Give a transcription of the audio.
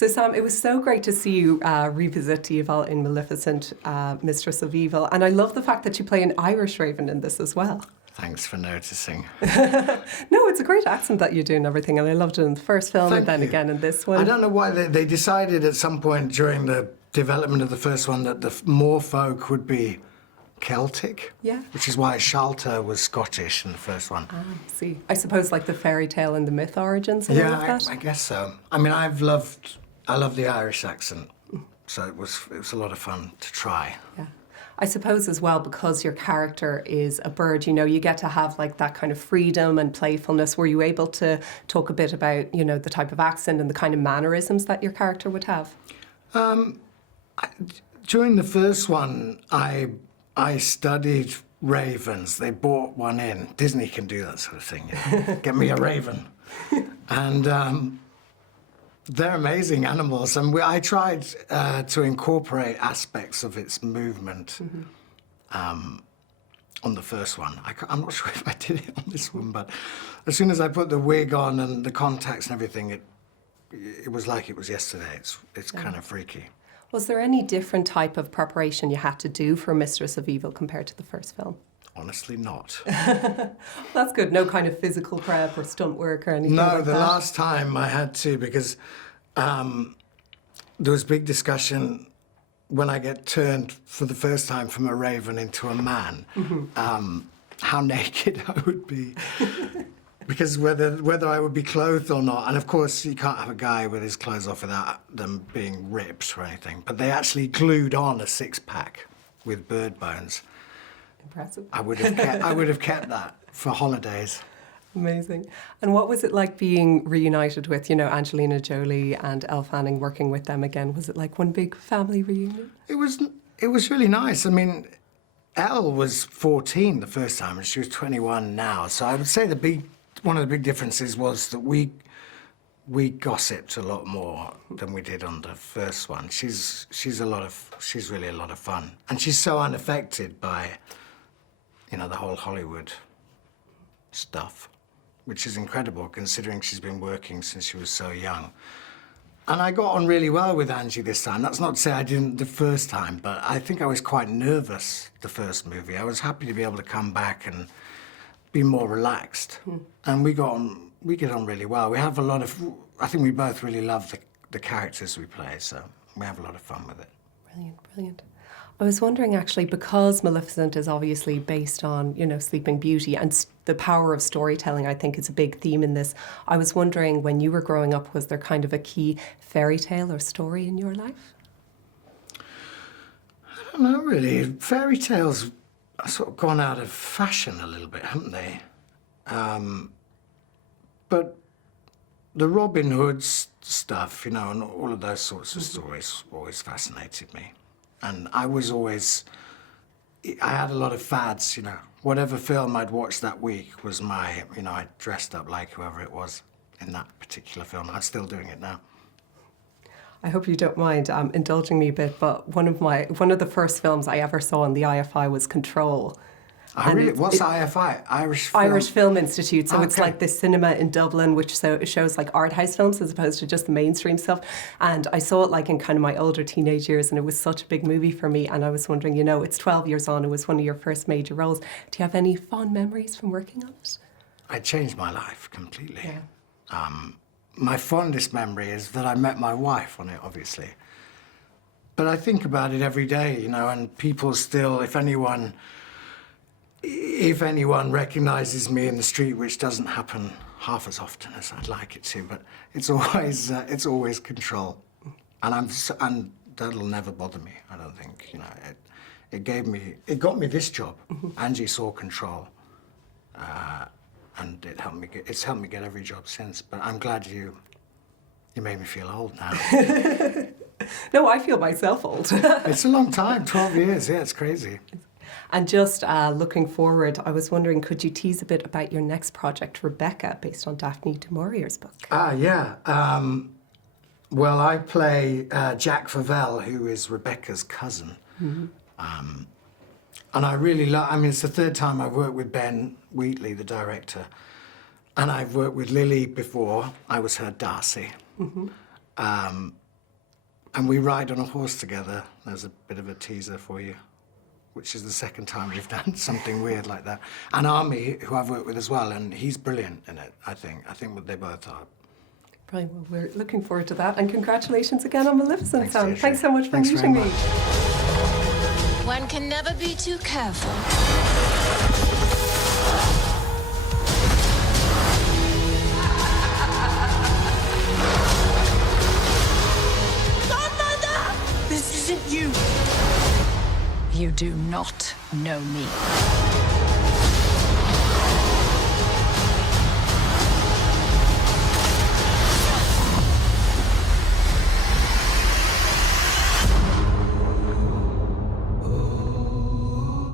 So Sam, it was so great to see you revisit Diaval in Maleficent, Mistress of Evil. And I love the fact that you play an Irish raven in this as well. Thanks for noticing. No, it's a great accent that you do and everything. And I loved it in the first film and then again in this one. I don't know why they decided at some point during the development of the first one that the more folk would be Celtic. Yeah. Which is why Shalta was Scottish in the first one. Ah, I see. I suppose like the fairy tale and the myth origins and all of that? I guess so. I mean, I love the Irish accent, so it was a lot of fun to try. Yeah. I suppose as well, because your character is a bird, you know, you get to have like that kind of freedom and playfulness. Were you able to talk a bit about, you know, the type of accent and the kind of mannerisms that your character would have? During the first one, I studied ravens. They brought one in. Disney can do that sort of thing. You know? Get me a raven. And they're amazing animals. And I tried to incorporate aspects of its movement on the first one. I'm not sure if I did it on this one, but as soon as I put the wig on and the contacts and everything, it was like it was yesterday. It's kind of freaky. Was there any different type of preparation you had to do for Mistress of Evil compared to the first film? Honestly, not. That's good. No kind of physical prep or stunt work or anything like that? No, the last time I had to, because there was big discussion when I get turned for the first time from a raven into a man, how naked I would be. Because whether I would be clothed or not, and of course you can't have a guy with his clothes off without them being ripped or anything, but they actually glued on a six-pack with bird bones. Impressive. I would have kept that for holidays. Amazing. And what was it like being reunited with, you know, Angelina Jolie and Elle Fanning, working with them again? Was it like one big family reunion? It was really nice. I mean, Elle was 14 the first time and she was 21 now, so I would say one of the big differences was that we gossiped a lot more than we did on the first one. She's really a lot of fun, and she's so unaffected by, you know, the whole Hollywood stuff, which is incredible considering she's been working since she was so young. And I got on really well with Angie this time. That's not to say I didn't the first time, but I think I was quite nervous the first movie. I was happy to be able to come back and be more relaxed. And we get on really well. We have a lot of, I think we both really love the characters we play, so we have a lot of fun with it. Brilliant, brilliant. I was wondering actually, because Maleficent is obviously based on, you know, Sleeping Beauty, and the power of storytelling, I think, is a big theme in this. I was wondering, when you were growing up, was there kind of a key fairy tale or story in your life? I don't know, really. Fairy tales sort of gone out of fashion a little bit, haven't they? But the Robin Hood stuff, you know, and all of those sorts of stories always fascinated me. And I had a lot of fads, you know. Whatever film I'd watched that week was my, you know, I dressed up like whoever it was in that particular film. I'm still doing it now. I hope you don't mind indulging me a bit, but one of the first films I ever saw on the IFI was Control. Oh, really? What's IFI? Irish Film Institute. So it's Okay. like the cinema in Dublin, which shows like art house films as opposed to just the mainstream stuff. And I saw it like in kind of my older teenage years, and it was such a big movie for me. And I was wondering, you know, it's 12 years on, it was one of your first major roles. Do you have any fond memories from working on it? It changed my life completely. Yeah. My fondest memory is that I met my wife on it, obviously. But I think about it every day, you know, and people still, if anyone recognizes me in the street, which doesn't happen half as often as I'd like it to, but it's always Control. And that'll never bother me, I don't think, you know. It got me this job. Angie saw Control. And it's helped me get every job since. But I'm glad you made me feel old now. No, I feel myself old. It's a long time, 12 years, yeah, it's crazy. And just looking forward, I was wondering, could you tease a bit about your next project, Rebecca, based on Daphne du Maurier's book? Yeah. Well, I play Jack Favell, who is Rebecca's cousin. And I really I mean, it's the third time I've worked with Ben Wheatley, the director. And I've worked with Lily before. I was her Darcy. And we ride on a horse together. There's a bit of a teaser for you, which is the second time we've done something weird like that. And Army, who I've worked with as well, and he's brilliant in it, I think. I think they both are. Brilliant. Well, we're looking forward to that. And congratulations again on Maleficent, Sam. Deirdre. Thanks so much for Thanks meeting very me. much. One can never be too careful. Godmother! This isn't you. You do not know me.